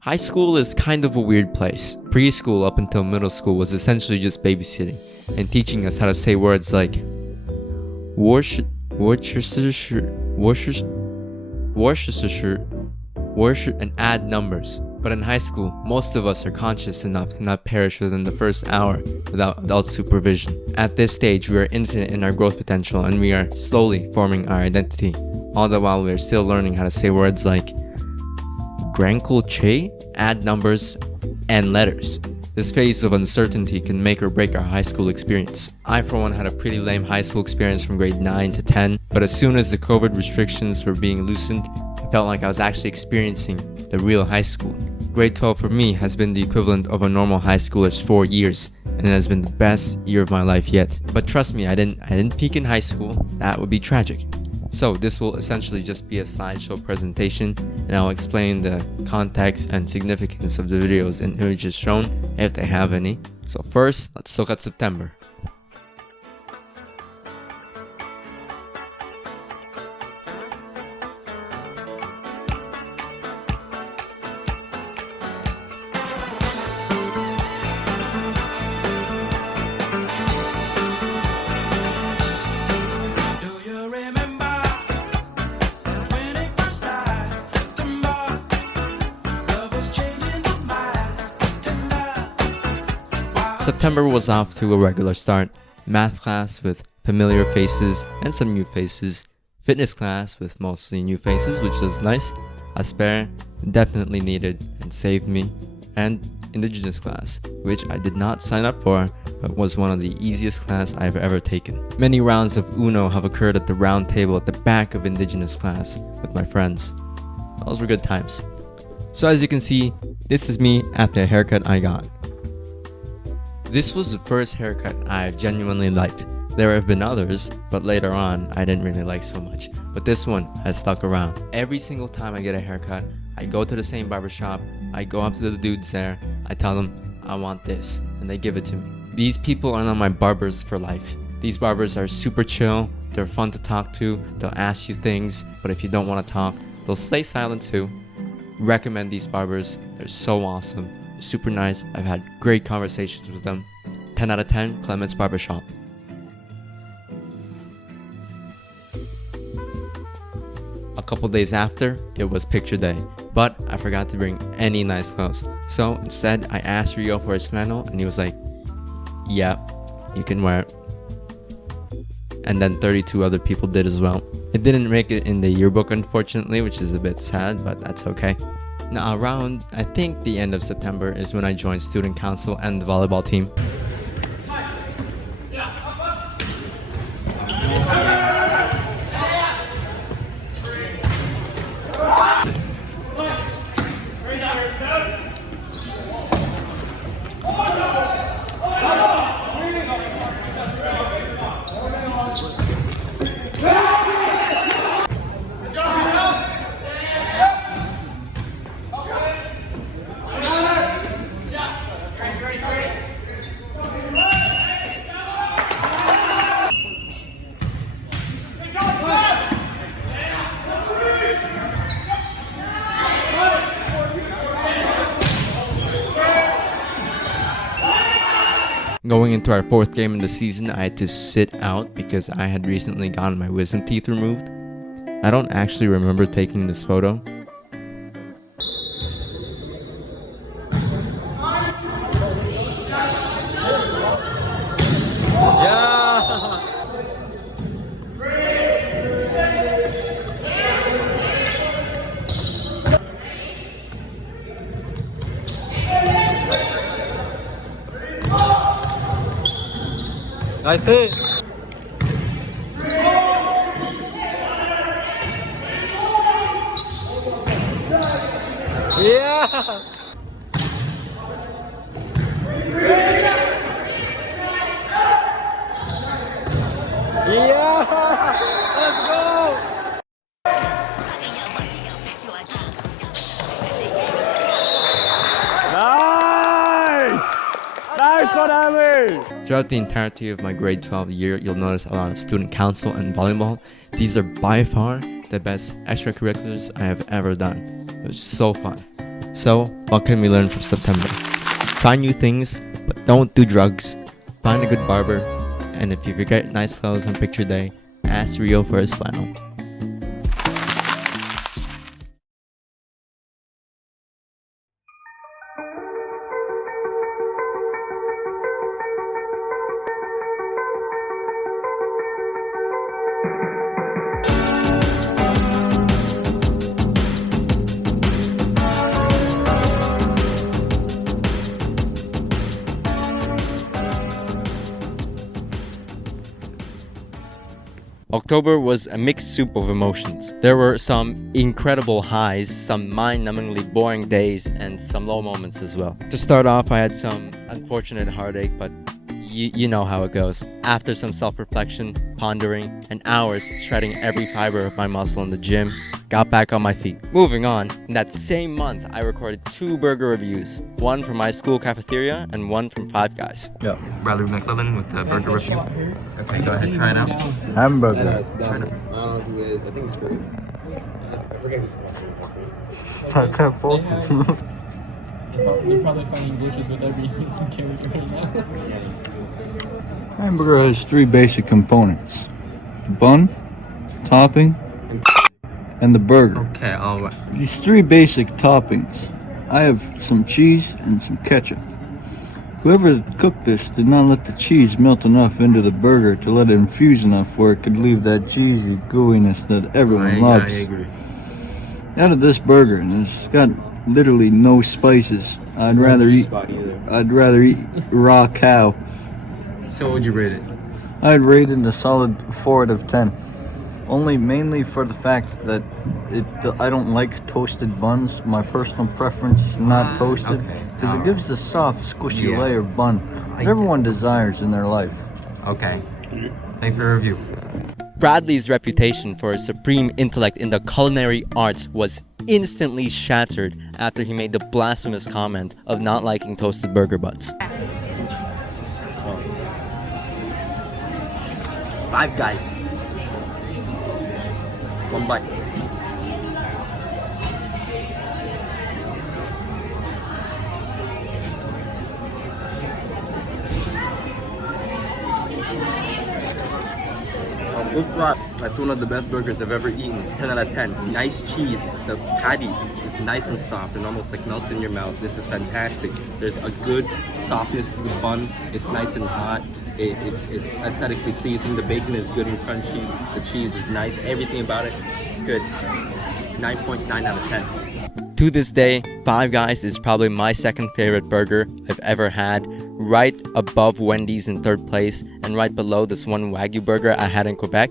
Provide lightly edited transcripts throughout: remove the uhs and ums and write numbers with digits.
High school is kind of a weird place. Preschool up until middle school was essentially just babysitting and teaching us how to say words like Worcestershire, and add numbers. But in high school, most of us are conscious enough to not perish within the first hour without adult supervision. At this stage, we are infinite in our growth potential and we are slowly forming our identity. All the while, we are still learning how to say words like Grankle Che, add numbers, and letters. This phase of uncertainty can make or break our high school experience. I, for one, had a pretty lame high school experience from grade 9 to 10, but as soon as the COVID restrictions were being loosened, I felt like I was actually experiencing the real high school. Grade 12 for me has been the equivalent of a normal high schooler's 4 years, and it has been the best year of my life yet. But trust me, I didn't peak in high school. That would be tragic. So this will essentially just be a slideshow presentation, and I'll explain the context and significance of the videos and images shown, if they have any. So first, let's look at September. September was off to a regular start. Math class with familiar faces and some new faces. Fitness class with mostly new faces, which was nice. A spare, definitely needed and saved me. And Indigenous class, which I did not sign up for, but was one of the easiest class I've ever taken. Many rounds of Uno have occurred at the round table at the back of Indigenous class with my friends. Those were good times. So as you can see, this is me after a haircut I got. This was the first haircut I've genuinely liked. There have been others, but later on I didn't really like so much. But this one has stuck around. Every single time I get a haircut, I go to the same barbershop, I go up to the dudes there, I tell them I want this, and they give it to me. These people are not my barbers for life. These barbers are super chill, they're fun to talk to, they'll ask you things, but if you don't want to talk, they'll stay silent too. Recommend these barbers, they're so awesome. Super nice. I've had great conversations with them. 10 out of 10, Clement's Barbershop. A couple days after, it was picture day, but I forgot to bring any nice clothes. So instead, I asked Rio for his flannel, and he was like, yeah, you can wear it. And then 32 other people did as well. It didn't make it in the yearbook, unfortunately, which is a bit sad, but that's okay. Now around, I think the end of September is when I joined student council and the volleyball team. Going into our 4th game in the season, I had to sit out because I had recently gotten my wisdom teeth removed. I don't actually remember taking this photo. Nice hit. Yeah. Yeah. Let's go. Nice. Nice one, Emily. Throughout the entirety of my grade 12 year, you'll notice a lot of student council and volleyball. These are by far the best extracurriculars I have ever done. It was so fun. So, what can we learn from September? Try new things, but don't do drugs. Find a good barber, and if you forget nice clothes on picture day, ask Rio for his flannel. October was a mixed soup of emotions. There were some incredible highs, some mind-numbingly boring days, and some low moments as well. To start off, I had some unfortunate heartache, but you know how it goes. After some self-reflection, pondering, and hours shredding every fiber of my muscle in the gym, got back on my feet. Moving on, in that same month, I recorded 2 burger reviews. One from my school cafeteria and one from Five Guys. Yeah. Bradley McLellan with the burger review. Okay, go ahead, try it out. Hamburger. I don't know who it is. I think it's great. I forget who's I can't fall. They're probably finding glitches with every character right now. Hamburger has 3 basic components: the bun, topping, and the burger. Okay, alright. These 3 basic toppings, I have some cheese and some ketchup. Whoever cooked this did not let the cheese melt enough into the burger to let it infuse enough where it could leave that cheesy gooiness that everyone loves. I agree. Out of this burger, and it's got literally no spices. I'd rather eat raw cow. So what would you rate it? I'd rate it a solid 4 out of 10. Mainly for the fact that I don't like toasted buns. My personal preference is not toasted because it gives a soft, squishy layer bun that everyone desires in their life. Okay. Thanks for the review. Bradley's reputation for his supreme intellect in the culinary arts was instantly shattered after he made the blasphemous comment of not liking toasted burger buns. Five Guys. One bite. Good flat. That's one of the best burgers I've ever eaten. 10 out of 10. Nice cheese. The patty is nice and soft and almost like melts in your mouth. This is fantastic. There's a good softness to the bun. It's nice and hot. It's aesthetically pleasing. The bacon is good and crunchy. The cheese is nice. Everything about it is good. 9.9 out of 10. To this day, Five Guys is probably my second favorite burger I've ever had, right above Wendy's in 3rd place and right below this one Wagyu burger I had in Quebec.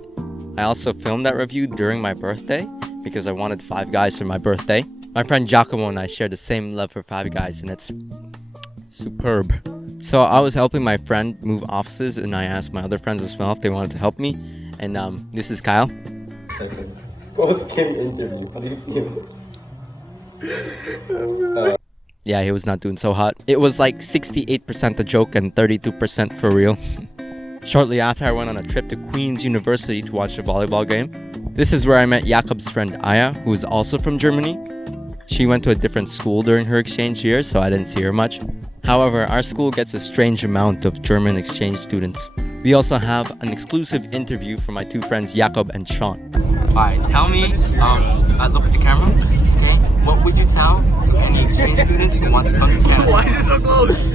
I also filmed that review during my birthday because I wanted Five Guys for my birthday. My friend Giacomo and I share the same love for Five Guys and it's superb. So I was helping my friend move offices and I asked my other friends as well if they wanted to help me. And this is Kyle. Post-game interview. How do you feel? Yeah, he was not doing so hot. It was like 68% a joke and 32% for real. Shortly after, I went on a trip to Queen's University to watch a volleyball game. This is where I met Jakob's friend Aya, who is also from Germany. She went to a different school during her exchange year, so I didn't see her much. However, our school gets a strange amount of German exchange students. We also have an exclusive interview from my 2 friends Jakob and Sean. Alright, tell me, look at the camera, okay? What would you tell any exchange students who want to come to Canada? Why is it so close?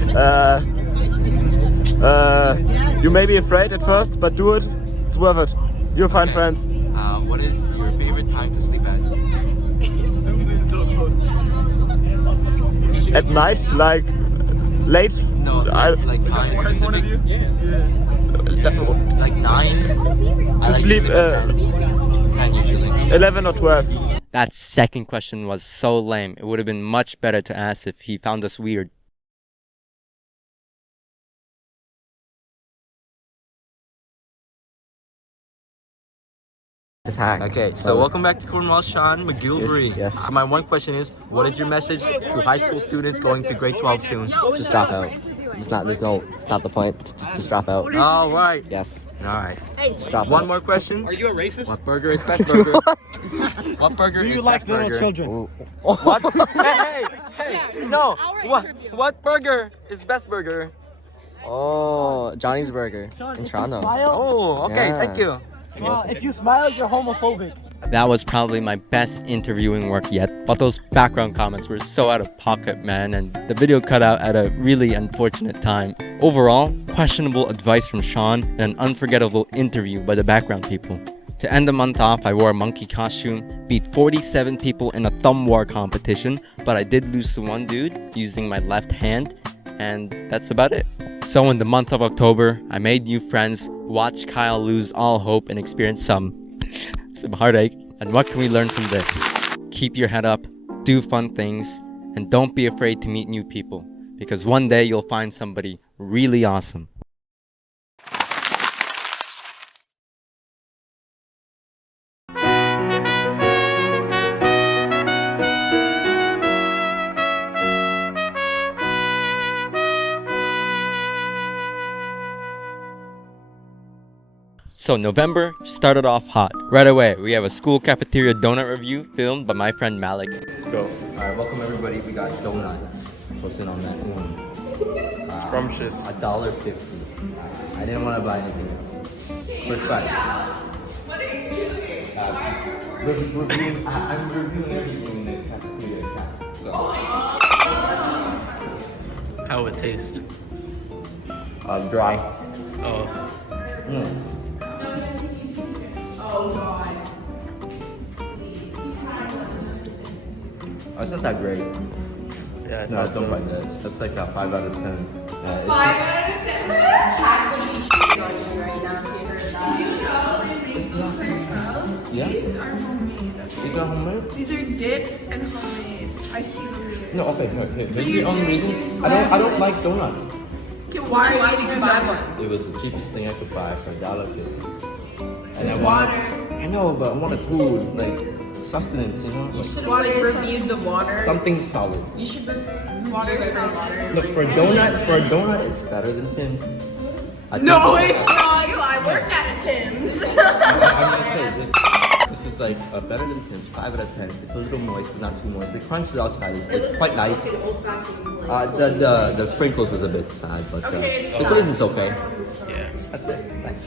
You may be afraid at first, but do it. It's worth it. You'll find friends. What is your favorite time to sleep at? So close. At night, like late. No, like 9 specific. Like 9. To sleep 10 usually. 11 or 12. That second question was so lame. It would have been much better to ask if he found us weird. Okay, so welcome back to Cornwall, Sean McGilvery. Yes. My one question is, what is your message to high school students going to grade 12 soon? Just drop out. It's not the point. Just drop out. All right. Yes. All right. Just drop One out. more question. Are you a racist? What burger is best burger? What burger is best burger? Ooh. What? Hey! Hey, no. What burger is best burger? Oh, Johnny's Burger in Toronto. Oh, okay. Yeah. Thank you. If you smile, you're homophobic. That was probably my best interviewing work yet, but those background comments were so out of pocket, man, and the video cut out at a really unfortunate time. Overall, questionable advice from Sean and an unforgettable interview by the background people. To end the month off, I wore a monkey costume, beat 47 people in a thumb war competition, but I did lose to one dude using my left hand, and that's about it. So in the month of October, I made new friends, watched Kyle lose all hope and experience some heartache. And what can we learn from this? Keep your head up, do fun things, and don't be afraid to meet new people, because one day you'll find somebody really awesome. So November started off hot. Right away, we have a school cafeteria donut review filmed by my friend Malik. Go. Alright, welcome everybody. We got donut. What's in on that one? Scrumptious. $1.50. I didn't want to buy anything else. First bite. What are you doing? I'm reviewing everything in the cafeteria. So. How it taste? Dry. Oh. Oh god. Oh, it's not that great. Yeah, I No, thought don't so. buy that. That's like a 5 out of 10. It's 5 out of 10. Chat would be shitting on you right now if you heard that. You know they make these themselves. Yeah? These are homemade. These are homemade? These are dipped and homemade. I see them there. No, okay, no. Maybe you- the only you reason I don't like donuts. Okay, why did you buy one? It was the cheapest thing I could buy for $1.50. And I Water. I know, but I wanted food, like sustenance, you know? Like, Should Water is reviewed the water. something solid. You should Water is review water. Look, for a donut, it's better than Tim's. I think- No, it's not. I work at a Tim's. I'm gonna say this is like better than Tim's, 5 out of 10. It's a little moist, but not too moist. The crunch outside is quite nice. The sprinkles was a bit sad, but Okay, it's the glaze is okay. Yeah. That's it. Thanks.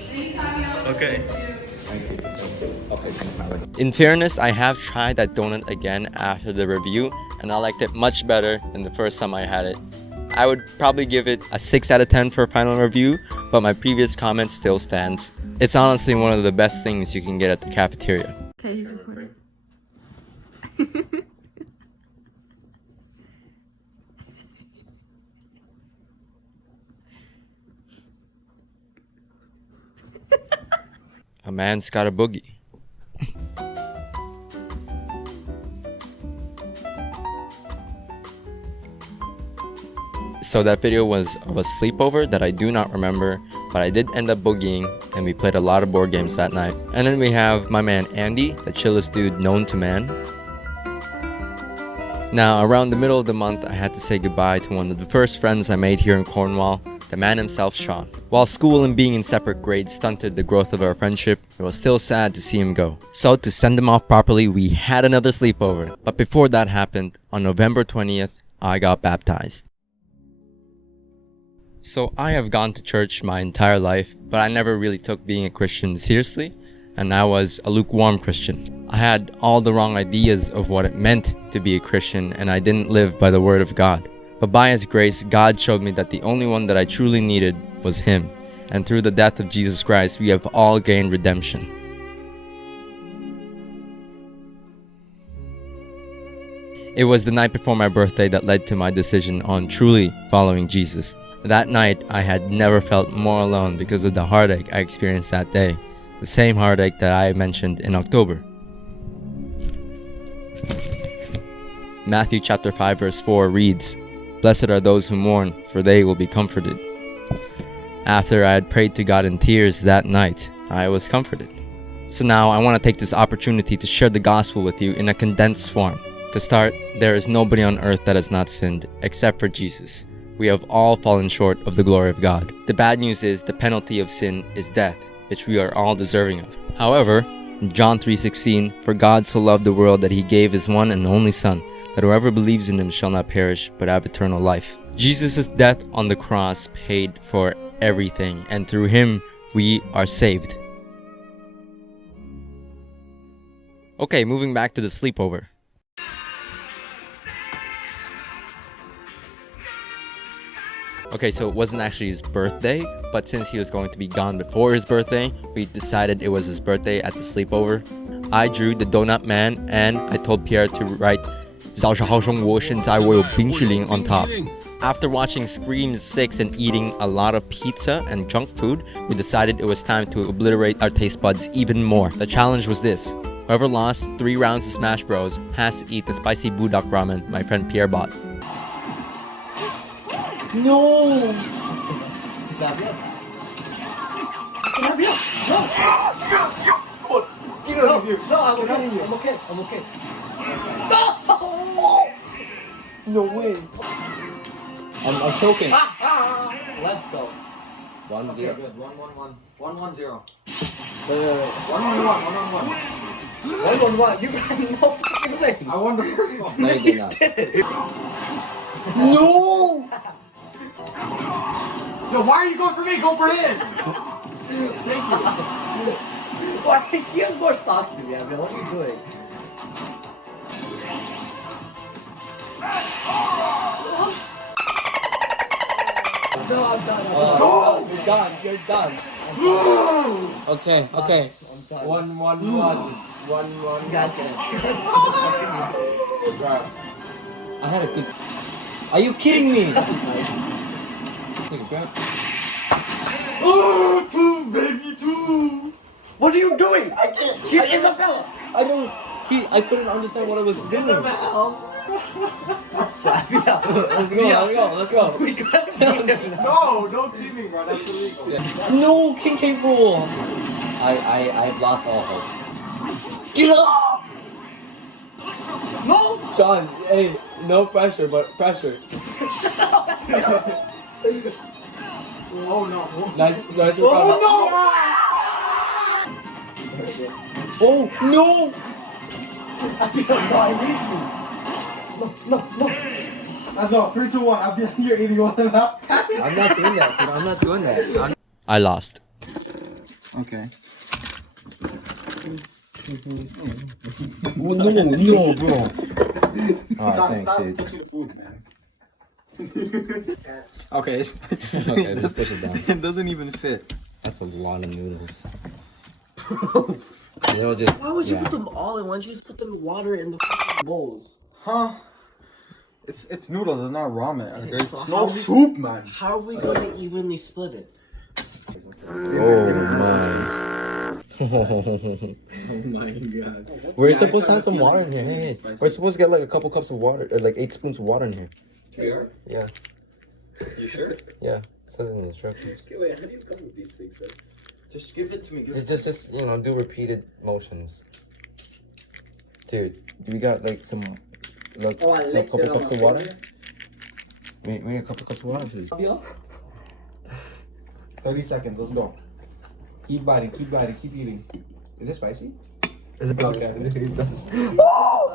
Okay. Thank you. Okay, thanks, Malik. In fairness, I have tried that donut again after the review, and I liked it much better than the first time I had it. I would probably give it a 6 out of 10 for a final review, but my previous comment still stands. It's honestly one of the best things you can get at the cafeteria. Okay, you can put it. A man's got a boogie. So that video was of a sleepover that I do not remember, but I did end up boogieing and we played a lot of board games that night. And then we have my man Andy, the chillest dude known to man. Now around the middle of the month, I had to say goodbye to one of the first friends I made here in Cornwall, the man himself, Sean. While school and being in separate grades stunted the growth of our friendship, it was still sad to see him go. So to send him off properly, we had another sleepover. But before that happened, on November 20th, I got baptized. So I have gone to church my entire life, but I never really took being a Christian seriously, and I was a lukewarm Christian. I had all the wrong ideas of what it meant to be a Christian, and I didn't live by the word of God. But by His grace, God showed me that the only one that I truly needed was Him, and through the death of Jesus Christ, we have all gained redemption. It was the night before my birthday that led to my decision on truly following Jesus. That night, I had never felt more alone because of the heartache I experienced that day. The same heartache that I mentioned in October. Matthew chapter 5 verse 4 reads, "Blessed are those who mourn, for they will be comforted." After I had prayed to God in tears that night, I was comforted. So now I want to take this opportunity to share the gospel with you in a condensed form. To start, there is nobody on earth that has not sinned, except for Jesus. We have all fallen short of the glory of God. The bad news is the penalty of sin is death, which we are all deserving of. However, in John 3:16, "For God so loved the world that He gave His one and only Son, that whoever believes in him shall not perish, but have eternal life. Jesus' death on the cross paid for everything, and through him we are saved. Okay, moving back to the sleepover. Okay, so it wasn't actually his birthday, but since he was going to be gone before his birthday, we decided it was his birthday at the sleepover. I drew the donut man, and I told Pierre to write 早上好生活现在我有冰淇淋 on top. After watching Scream 6 and eating a lot of pizza and junk food, we decided it was time to obliterate our taste buds even more. The challenge was this. Whoever lost 3 rounds of Smash Bros has to eat the spicy bulldog ramen my friend Pierre bought. No! Get out of here! No, I'm okay. I'm okay. No way! I'm choking. Let's go. 1-0. Okay, good. 1-1-1. 1-1-0. Wait. 1-1-1. 1-1-1. You got no fucking legs. I won the first one. No, you did not. No! Yo, why are you going for me? Go for him! Thank you. Why? He has more stocks than me. I mean, what are you doing? No, I'm done. You're done. You're done. Okay. I'm done. 1-1-1. 1-1. That's I had a good. Are you kidding me? nice. Take a breath. Oh, 2, baby, 2! What are you doing? I can't. He is Isabella. I don't. I couldn't understand what I was doing. Let's go. We got him. No, no teaming, bro. That's illegal. No, King K. Rule. I've lost all hope. Get up! No. John, hey, no pressure, but pressure. Oh, no. Nice recovery. Oh, no! Oh no! I feel no, I reached you. Let's go. 3, 2, 1. I'll be here 81.5. I'm not doing that, dude. I'm not doing that. I lost. Okay. No, bro. Alright, thanks, dude. Okay, Okay, just push it down. it doesn't even fit. That's a lot of noodles. You know, just. Why would you put them all in one? You just put them water in the bowls. Huh? It's noodles, it's not ramen. Okay? So It's how no we- soup, man. How are we going to evenly split it? Oh my. Oh my god. We're supposed to have some water in here. Hey, we're supposed to get like a couple cups of water, like 8 spoons of water in here. Here? Yeah. You sure? Yeah. It says in the instructions. Okay, wait, how do you come with these things, man? Just give it to me. Just you know, do repeated motions. Dude, we got like some, like Oh, I some licked couple it on cups my of water. finger. We need a couple cups of water, please. 30 seconds, let's go. Keep biting, keep eating. Is it spicy? Is it okay?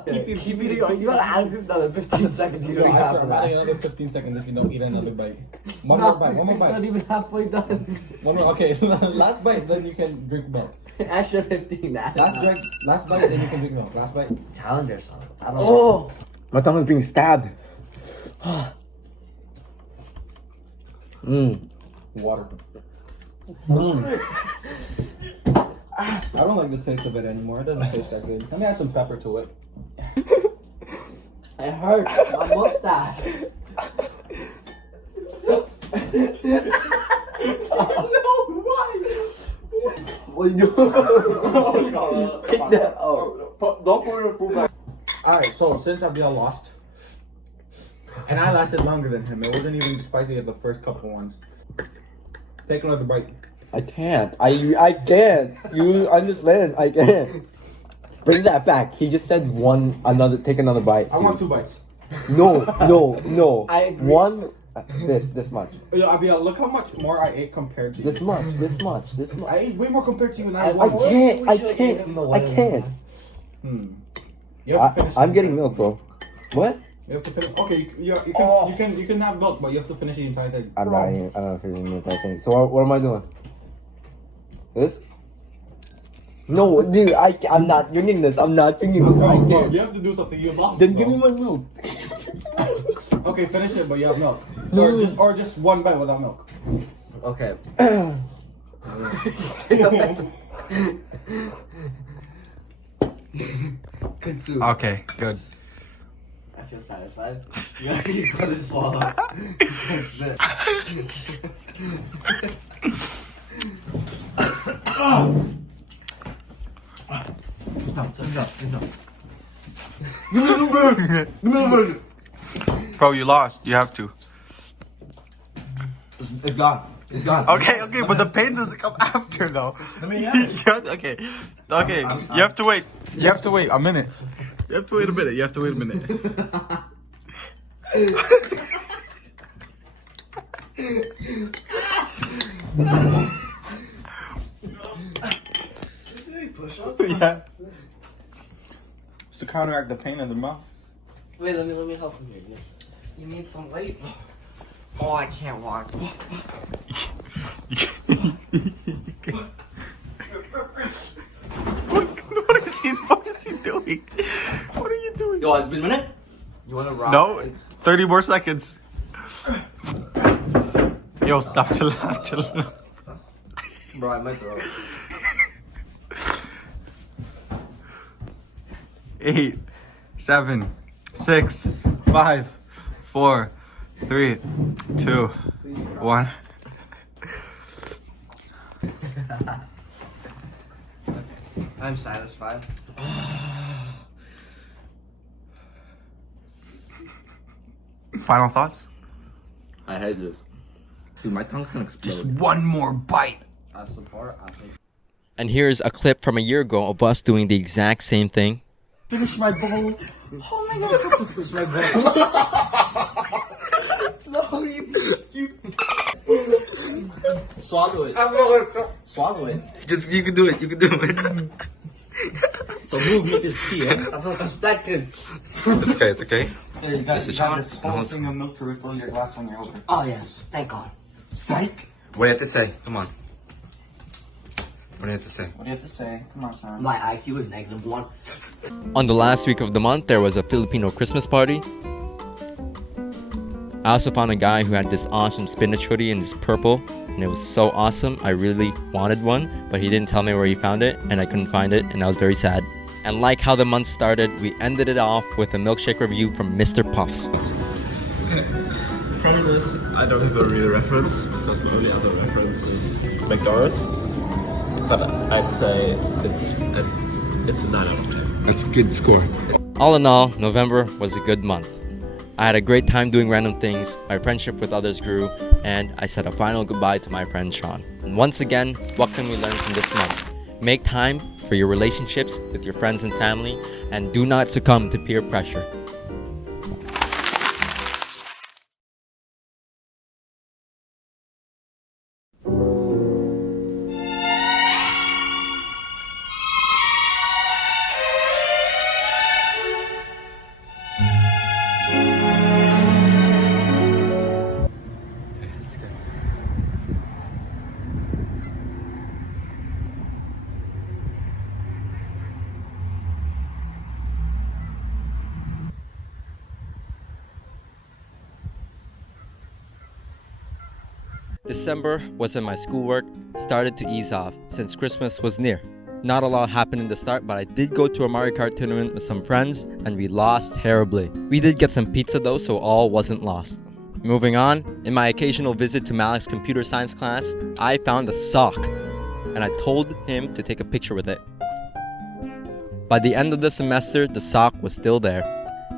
Keep eating. You gotta add another 15 seconds. You Yo, don't I have swear, for I'm adding that. another 15 seconds if you don't eat another bite. One more bite, one more It's not bite. even halfway done. One more, okay, last bite, then you can drink milk. Extra 15. Last bite, then you can drink milk. Last bite. Challenge yourself. I don't Oh, my tongue is being stabbed. Water. I don't like the taste of it anymore. It doesn't taste that good. Let me add some pepper to it. It hurts. My mustache. No, why? What are you doing? Pick that up. Don't put your food back. Alright, so since Abiel lost, and I lasted longer than him, it wasn't even spicy at the first couple ones. Take another bite. I can't. I can't. You understand? I can't. Bring that back. He just said take another bite. I want 2 bites. No. I agree. One, this much. Yo, Abiel, look how much more I ate compared to you. This much. I ate way more compared to you, and I I can't. You have to finish I'm it. getting milk, bro. What? You have to finish. Okay, you can have milk, but you have to finish the entire thing. I'm not finishing the entire thing. So what am I doing? This? No, dude, I'm not drinking this. I'm not drinking this. I Bro, can't. you have to do something. You lost. Then bro. give me my milk. Okay, finish it, but you have milk. No. Or just one bite without milk. Okay. Consume. Okay, good. I feel satisfied. You gotta swallow. That's it. Bro, you lost. You have to. It's gone. It's gone. Okay, but the pain doesn't come after though. Okay. You have to wait. You have to wait a minute. You have to wait a minute. You have to wait a minute. Yeah. It's to counteract the pain in the mouth. Wait, let me help him here. You need some weight? Oh, I can't walk. What is he doing? What are you doing? Yo, it's been a minute. You wanna rock? No, 30 more seconds. Yo, stop, chill out, chill out. Bro, I might throw it. 8, 7, 6, 5, 4, 3, 2, 1. I'm satisfied. Final thoughts? I hate this. Dude, my tongue's gonna explode. Just one more bite. I support. I think. And here's a clip from a year ago of us doing the exact same thing. Finish my bowl. Oh my god, I have to finish my bowl. No, you. Swallow it. Swallow it. You can do it, you can do it. So movement is key, eh? That's what expected. It's okay, it's okay. There, you got Mr. this Chan, whole thing of milk to refill your glass when you're open. Oh yes, thank God. Psych. What do you have to say? Come on. What do you have to say? What do you have to say? Come on, Sean. My IQ is -1. On the last week of the month, there was a Filipino Christmas party. I also found a guy who had this awesome spinach hoodie in this purple, and it was so awesome. I really wanted one, but he didn't tell me where he found it, and I couldn't find it, and I was very sad. And like how the month started, we ended it off with a milkshake review from Mr. Puffs. Problem is, I don't have a real reference because my only other reference is McDonald's. But I'd say it's a 9 out of 10. That's a good score. All in all, November was a good month. I had a great time doing random things, my friendship with others grew, and I said a final goodbye to my friend Sean. And once again, what can we learn from this month? Make time for your relationships with your friends and family, and do not succumb to peer pressure. December was when my schoolwork started to ease off since Christmas was near. Not a lot happened in the start, but I did go to a Mario Kart tournament with some friends and we lost terribly. We did get some pizza though, so all wasn't lost. Moving on, in my occasional visit to Malik's computer science class, I found a sock and I told him to take a picture with it. By the end of the semester, the sock was still there.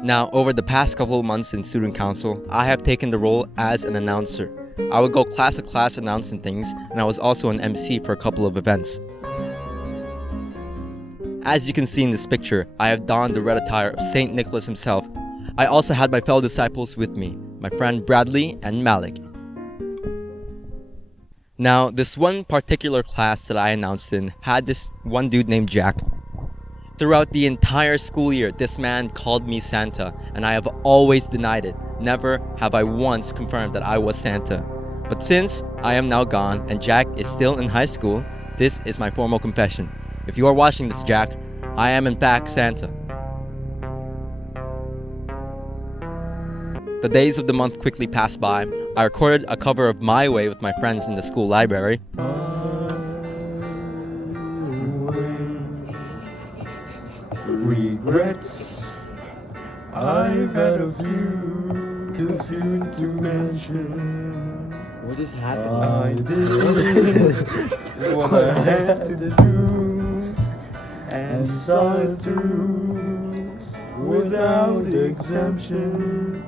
Now, over the past couple of months in student council, I have taken the role as an announcer. I would go class to class announcing things, and I was also an MC for a couple of events. As you can see in this picture, I have donned the red attire of Saint Nicholas himself. I also had my fellow disciples with me, my friend Bradley and Malik. Now, this one particular class that I announced in had this one dude named Jack. Throughout the entire school year, this man called me Santa, and I have always denied it. Never have I once confirmed that I was Santa. But since I am now gone and Jack is still in high school, this is my formal confession. If you are watching this, Jack, I am in fact Santa. The days of the month quickly passed by. I recorded a cover of My Way with my friends in the school library. Regrets I've had a few, too few to mention. What is happening? I did what I had to do and saw it through without exemption.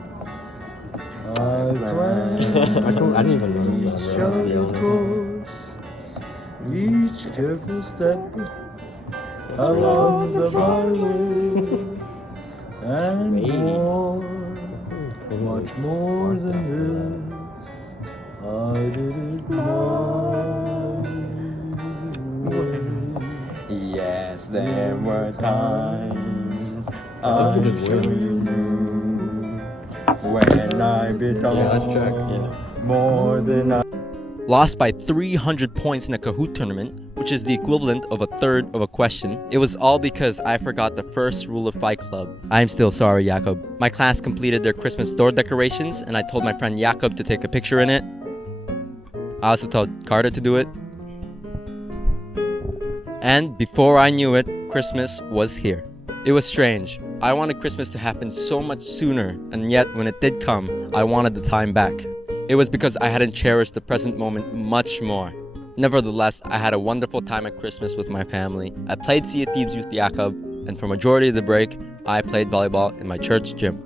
I planned I didn't even know each other's course, each careful step along the byway, and more, much more than this, I did it my way. Yes, there were times I'm sure you knew when I belonged more than I. Lost by 300 points in a Kahoot tournament, which is the equivalent of a third of a question. It was all because I forgot the first rule of Fight Club. I'm still sorry, Jakob. My class completed their Christmas door decorations, and I told my friend Jakob to take a picture in it. I also told Carter to do it. And before I knew it, Christmas was here. It was strange. I wanted Christmas to happen so much sooner, and yet when it did come, I wanted the time back. It was because I hadn't cherished the present moment much more. Nevertheless, I had a wonderful time at Christmas with my family. I played Sea of Thieves with Jakob, and for majority of the break, I played volleyball in my church gym.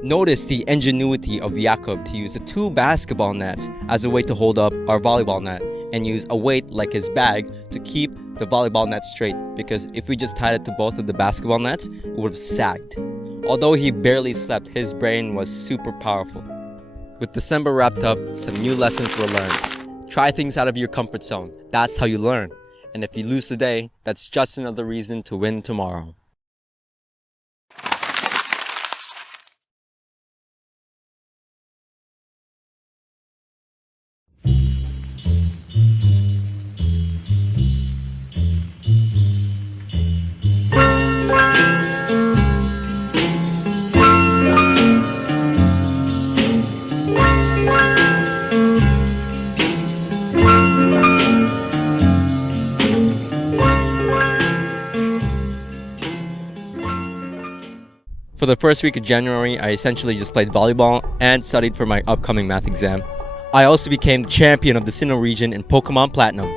Notice the ingenuity of Jakob to use the two basketball nets as a way to hold up our volleyball net and use a weight like his bag to keep the volleyball net straight, because if we just tied it to both of the basketball nets, it would have sagged. Although he barely slept, his brain was super powerful. With December wrapped up, some new lessons were learned. Try things out of your comfort zone. That's how you learn. And if you lose today, that's just another reason to win tomorrow. For the first week of January, I essentially just played volleyball and studied for my upcoming math exam. I also became the champion of the Sinnoh region in Pokemon Platinum.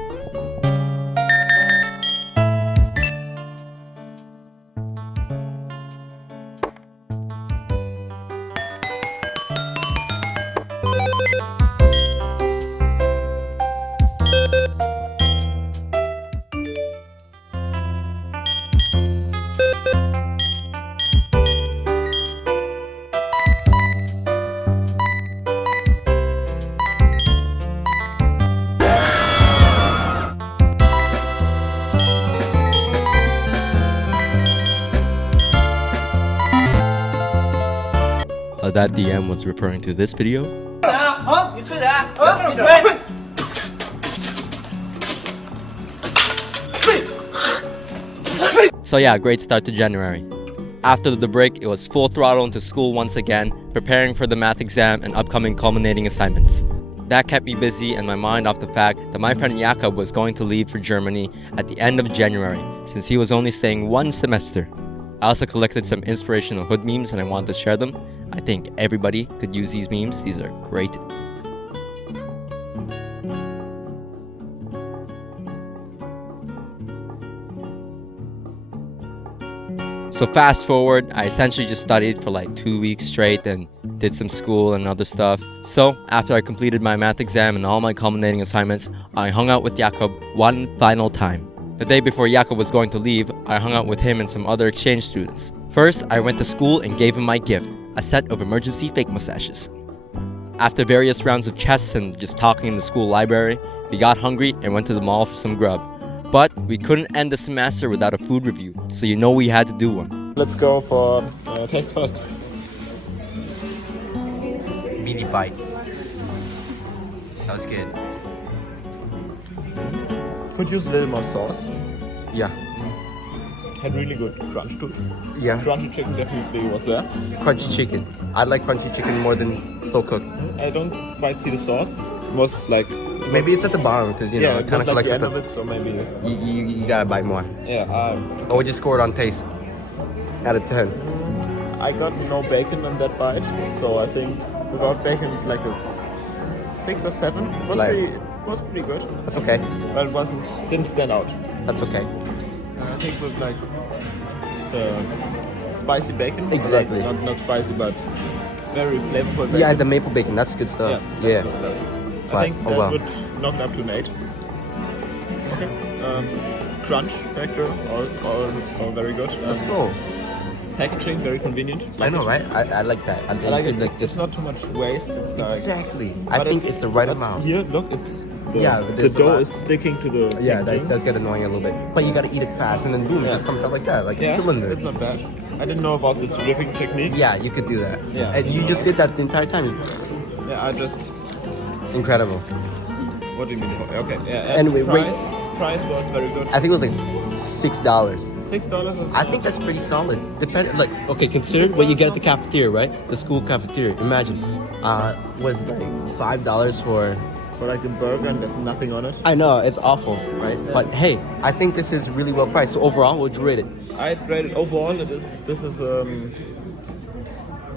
That DM was referring to this video. So yeah, great start to January. After the break, it was full throttle into school once again, preparing for the math exam and upcoming culminating assignments. That kept me busy and my mind off the fact that my friend Jakob was going to leave for Germany at the end of January, since he was only staying 1 semester. I also collected some inspirational hood memes and I wanted to share them. I think everybody could use these memes. These are great. So fast forward, I essentially just studied for like 2 weeks straight and did some school and other stuff. So after I completed my math exam and all my culminating assignments, I hung out with Jakob one final time. The day before Jakob was going to leave, I hung out with him and some other exchange students. First, I went to school and gave him my gift, a set of emergency fake mustaches. After various rounds of chess and just talking in the school library, we got hungry and went to the mall for some grub. But we couldn't end the semester without a food review, so you know we had to do one. Let's go for taste first. Mini bite. That was good. Could use a little more sauce. Yeah. Had really good crunch to it. Yeah. Crunchy chicken definitely was there. Crunchy chicken. I like crunchy chicken more than slow cooked. I don't quite see the sauce. It was like... Maybe it's at the bottom because, you know, it it kind was of like collects the at end the... of it, so maybe... You gotta buy more. Yeah, What would you score it on taste? Out of 10. I got no bacon on that bite, so I think without bacon it's like a 6 or 7. It was, pretty good, That's okay. but it didn't stand out. That's okay. I think with like the spicy bacon. Exactly. Not spicy, but very flavorful bacon. Yeah, the maple bacon. That's good stuff. That's good stuff. But, I think that well. would knock it up to an 8. Okay. Crunch factor, also very good. Let's go. Packaging, very convenient. I know, right? I like that. I like it. Like It's not too much waste. It's like exactly. I think it's the right amount. Here, look, it's the there's dough a lot. is sticking to the Yeah, that packaging. does get annoying a little bit. But you gotta eat it fast, and then boom, it just comes out like that, like a cylinder. It's not bad. I didn't know about this ripping technique. Yeah, you could do that. Yeah. And you just did that the entire time. Yeah, I just. Incredible. What do you mean? Okay. Yeah. Anyway, price was very good. I think it was like $6. $6 or so. I think that's pretty solid. Okay, consider what you get at the cafeteria, right? The school cafeteria. Imagine, was it like $5 for like a burger and there's nothing on it. I know, it's awful, right? But hey, I think this is really well priced. So overall, what would you rate it? I'd rate it overall. This is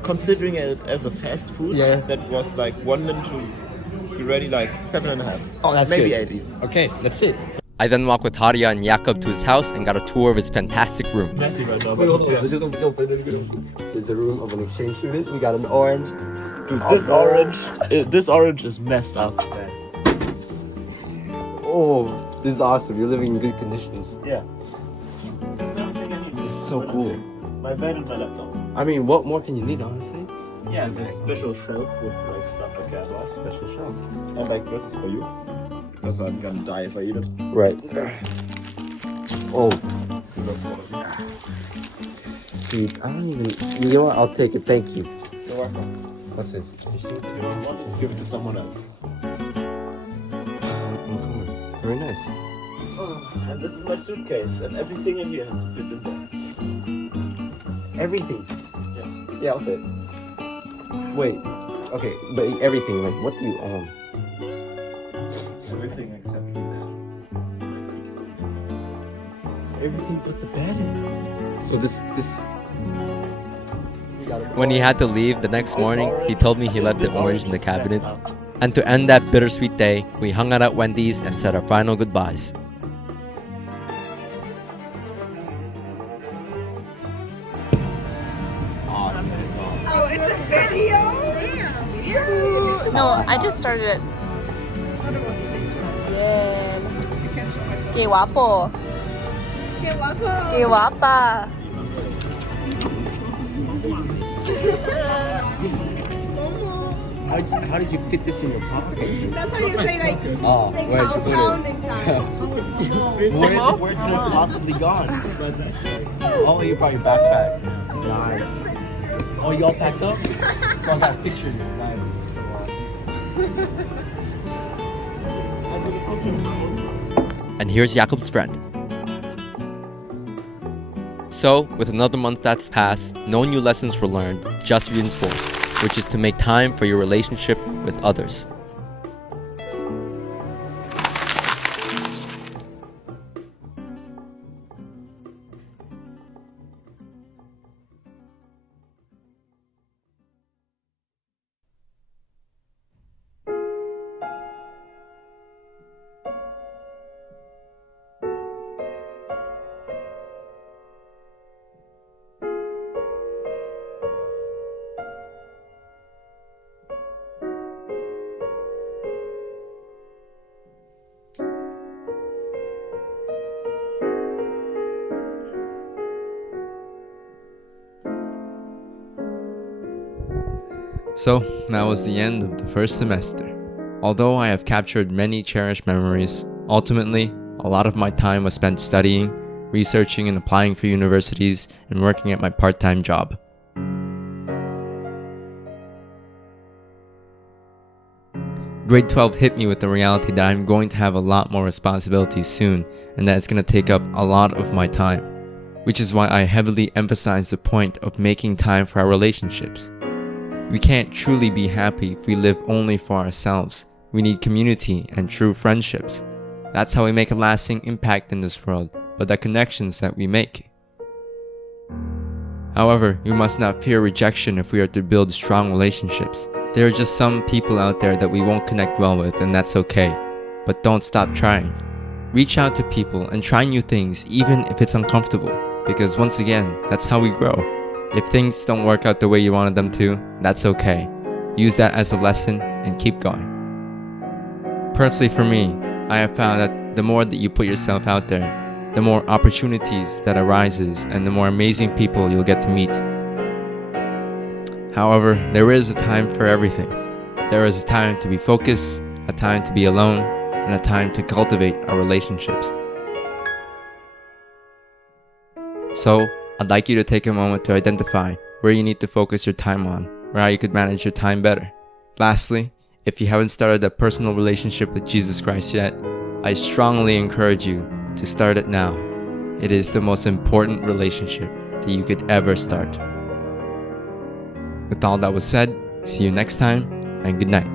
considering it as a fast food. Yeah. That was like 1 minute to be ready, like 7.5. Oh, that's maybe good. 8 even. Okay, that's it. I then walked with Haria and Jakob to his house and got a tour of his fantastic room. Messy right now. This is the room of an exchange student. We got an orange. Dude, this orange is messed up. Oh, this is awesome. You're living in good conditions. Yeah. This is everything I need. This is so cool. My bed and my laptop. I mean, what more can you need, honestly? Yeah, this special shelf with like stuff I care about. Special shelf. And like this is for you. Because I'm gonna die if I eat it. Right. Oh. Dude, I don't even... You know what? I'll take it. Thank you. You're welcome. What's this? You want it? Give it to someone else. Very nice. And this is my suitcase, and everything in here has to fit in there. Everything. Yes. Yeah, I'll fit. Wait. Okay, but everything. Like, what do you own? Everything except the bed. Everything but the bed. So this. When he had to leave the next morning, he told me he left the orange in the cabinet. And to end that bittersweet day, we hung out at Wendy's and said our final goodbyes. Oh, it's a video? It's a video? No, I just started it. Yeah. Qué guapo. Qué guapo. Qué guapa. How did you fit this in your pocket? That's how you say like, Oh, like where'd cow you put sound in time. Where could it have possibly gone? Oh, you brought your backpack. Nice. Oh, you all packed up? Oh, I got a picture of you. And here's Jakob's friend. So, with another month that's passed, no new lessons were learned, just reinforced, which is to make time for your relationship with others. So, that was the end of the first semester. Although I have captured many cherished memories, ultimately, a lot of my time was spent studying, researching and applying for universities, and working at my part-time job. Grade 12 hit me with the reality that I'm going to have a lot more responsibilities soon, and that it's going to take up a lot of my time. Which is why I heavily emphasize the point of making time for our relationships. We can't truly be happy if we live only for ourselves. We need community and true friendships. That's how we make a lasting impact in this world, by the connections that we make. However, we must not fear rejection if we are to build strong relationships. There are just some people out there that we won't connect well with, and that's okay. But don't stop trying. Reach out to people and try new things even if it's uncomfortable, because once again, that's how we grow. If things don't work out the way you wanted them to, that's okay. Use that as a lesson and keep going. Personally for me, I have found that the more that you put yourself out there, the more opportunities that arises and the more amazing people you'll get to meet. However, there is a time for everything. There is a time to be focused, a time to be alone, and a time to cultivate our relationships. So, I'd like you to take a moment to identify where you need to focus your time on, or how you could manage your time better. Lastly, if you haven't started a personal relationship with Jesus Christ yet, I strongly encourage you to start it now. It is the most important relationship that you could ever start. With all that was said, see you next time, and good night.